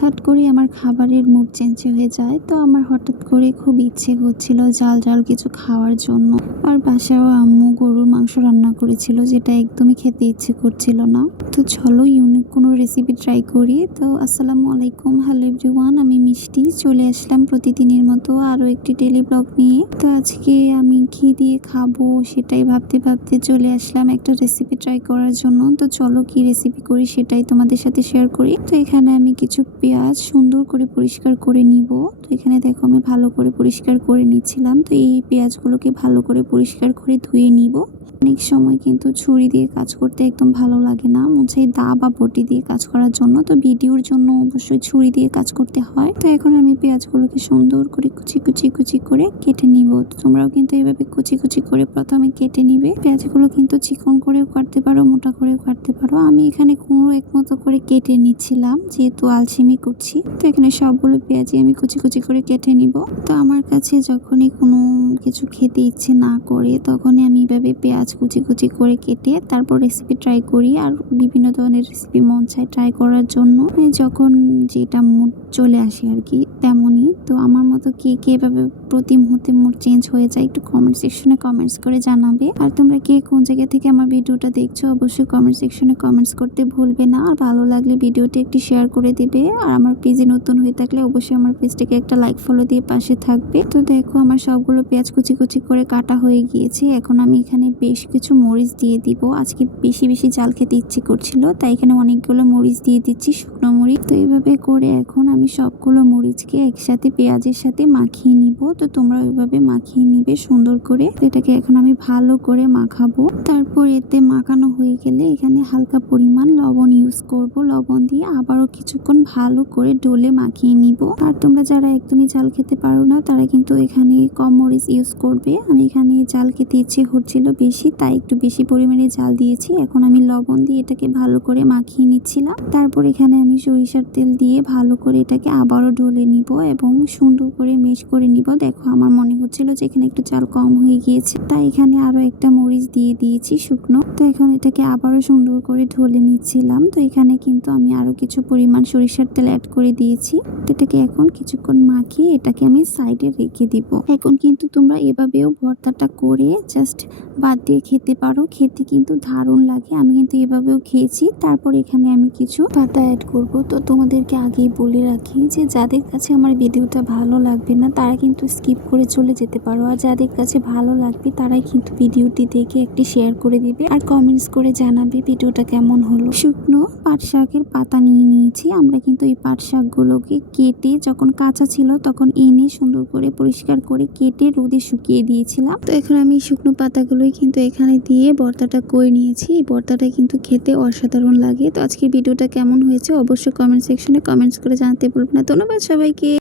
হুটহাট করে আমার খাবারের মুড চেঞ্জ হয়ে যায়। তো আমার হঠাৎ করে খুব ইচ্ছে হচ্ছিল ঝাল ঝাল কিছু খাওয়ার জন্য। আর বাসায়ও আম্মু গরুর মাংস রান্না করেছিল, যেটা একদমই খেতে ইচ্ছে করছিল না। তো চলো ইউনিক কোনো রেসিপি ট্রাই করি। তো আসসালামু আলাইকুম, হ্যালো এভরিওয়ান, আমি মিষ্টি চলে আসলাম প্রতিদিনের মতো আরও একটি ডেলি ব্লগ নিয়ে। তো আজকে আমি কি দিয়ে খাবো সেটাই ভাবতে ভাবতে চলে আসলাম একটা রেসিপি ট্রাই করার জন্য। তো চলো কি রেসিপি করি সেটাই তোমাদের সাথে শেয়ার করি। তো এখানে আমি কিছু পেঁয়াজ সুন্দর করে পরিষ্কার করে নিব। তো এখানে দেখো আমি ভালো করে পরিষ্কার করে নিচ্ছিলাম। তো এই পেঁয়াজগুলোকে ভালো করে পরিষ্কার করে ধুয়ে নিব। অনেক সময় কিন্তু ছুরি দিয়ে কাজ করতে একদম ভালো লাগে না, মুছে দা বা বটি দিয়ে কাজ করার জন্য। তো ভিডিওর জন্য অবশ্যই ছুরি দিয়ে কাজ করতে হয়। তো এখন আমি পেঁয়াজগুলোকে সুন্দর করে কুচি কুচি কুচি করে কেটে নিব। তোমরাও কিন্তু এভাবে কুচি কুচি করে প্রথমে কেটে নিবে। পেঁয়াজগুলো কিন্তু চিকন করেও কাটতে পারো, মোটা করেও কাটতে পারো। আমি এখানে কোনো এক মতো করে কেটে নিচ্ছিলাম, যেহেতু আলসেমি করছি। তো এখানে সবগুলো পেঁয়াজই আমি কুচি কুচি করে কেটে নিব। তো আমার কাছে যখনই কোনো কিছু খেতে ইচ্ছে না করে তখনই আমি এভাবে পেঁয়াজ কুচি কুচি করে কেটে তারপর রেসিপি ট্রাই করি। আর বিভিন্ন ধরনের রেসিপি মন চায় ট্রাই করার জন্য, যখন যেটা মুড চলে আসে আর কি তেমনই। তো আমার মতো কে কে এভাবে প্রতি মুহূর্তে মুড চেঞ্জ হয়ে যায় একটু কমেন্ট সেকশনে কমেন্টস করে জানাবে। আর তোমরা কে কোন জায়গা থেকে আমার ভিডিওটা দেখছো অবশ্যই কমেন্ট সেকশনে কমেন্টস করতে ভুলবে না। আর ভালো লাগলে ভিডিওটি একটি শেয়ার করে দিবে। আর আমার পেজে নতুন হয়ে থাকলে অবশ্যই আমার পেজটাকে একটা লাইক ফলো দিয়ে পাশে থাকবে। তো দেখো আমার সবগুলো পেঁয়াজ কুচি কুচি করে কাটা হয়ে গিয়েছে। এখন আমি এখানে বেশ কিছু মরিচ দিয়ে দিব। আজকে বেশি বেশি জাল খেতে ইচ্ছে করছিল, তাই এখানে অনেকগুলো মরিচ দিয়ে দিচ্ছি, শুকনো মরিচ। তো এইভাবে করে এখন আমি সবগুলো মরিচকে একসাথে পেঁয়াজের সাথে মাখিয়ে নিব। তো তোমরা ওইভাবে মাখিয়ে নিবে সুন্দর করে। এটাকে এখন আমি ভালো করে মাখাবো। তারপর এতে মাখানো হয়ে গেলে এখানে হালকা পরিমাণ লবণ ইউজ করব। লবণ দিয়ে আবারও কিছুক্ষণ ভালো করে ডলে মাখিয়ে নিব। আর তোমরা যারা একদমই ঝাল খেতে পারো না তারা কিন্তু এখানে কম মরিচ ইউজ করবে। আমি এখানে ঝাল খেতে ইচ্ছে হচ্ছিল বেশি, তাই একটু বেশি পরিমাণে ঝাল দিয়েছি। এখন আমি লবণ দিয়ে এটাকে ভালো করে মাখিয়ে নিচ্ছিলাম। তারপর এখানে আমি সরিষার তেল দিয়ে ভালো করে এটাকে আবারও ডলে নিব এবং সুন্দর করে মেশ করে নিব। দেখো আমার মনে হচ্ছিল যে এখানে একটু চাল কম হয়ে গিয়েছে, তাই এখানে আরো একটা মরিচ দিয়ে দিয়েছি শুকনো। তো এখন এটাকে আবারও সুন্দর করে ঢলে নিচ্ছিলাম। তো এখানে কিন্তু আমি আরো কিছু পরিমাণ সরিষার তেল অ্যাড করে দিয়েছি। এটাকে এখন কিছুক্ষণ মাখিয়ে এটাকে আমি সাইডে রেখে দিব। এখন কিন্তু তোমরা এভাবেও ভর্তাটা করে জাস্ট বাদ দিয়ে খেতে পারো, খেতে কিন্তু দারুণ লাগে। আমি কিন্তু এভাবেও খেয়েছি। তারপর এখানে আমি কিছু পাতা অ্যাড করব। তো তোমাদেরকে আগেই বলে রাখি যে যাদের কাছে আমার ভিডিওটা ভালো লাগবে না তারা কিন্তু স্কিপ করে চলে যেতে পারো, আর যাদের কাছে ভালো লাগবে তারাই কিন্তু ভিডিওটি দেখে একটি শেয়ার করে দিবে আর কমেন্টস করে জানাবে ভিডিওটা কেমন হলো। শুকনো পাট শাকের পাতা নিয়ে নিয়েছি। আমরা কিন্তু এই পাট শাকগুলোকে কেটে যখন কাঁচা ছিল তখন এনে সুন্দর করে পরিষ্কার করে কেটে রোদে শুকিয়ে দিয়েছিলাম। তো এখন আমি শুকনো পাতাগুলোই কিন্তু এখানে দিয়ে ভর্তাটা করে নিয়েছি। এই ভর্তাটা কিন্তু খেতে অসাধারণ লাগে। তো আজকে ভিডিওটা কেমন হয়েছে অবশ্যই কমেন্ট সেকশনে কমেন্টস করে জানাতে ভুলবেন না। ধন্যবাদ সবাইকে।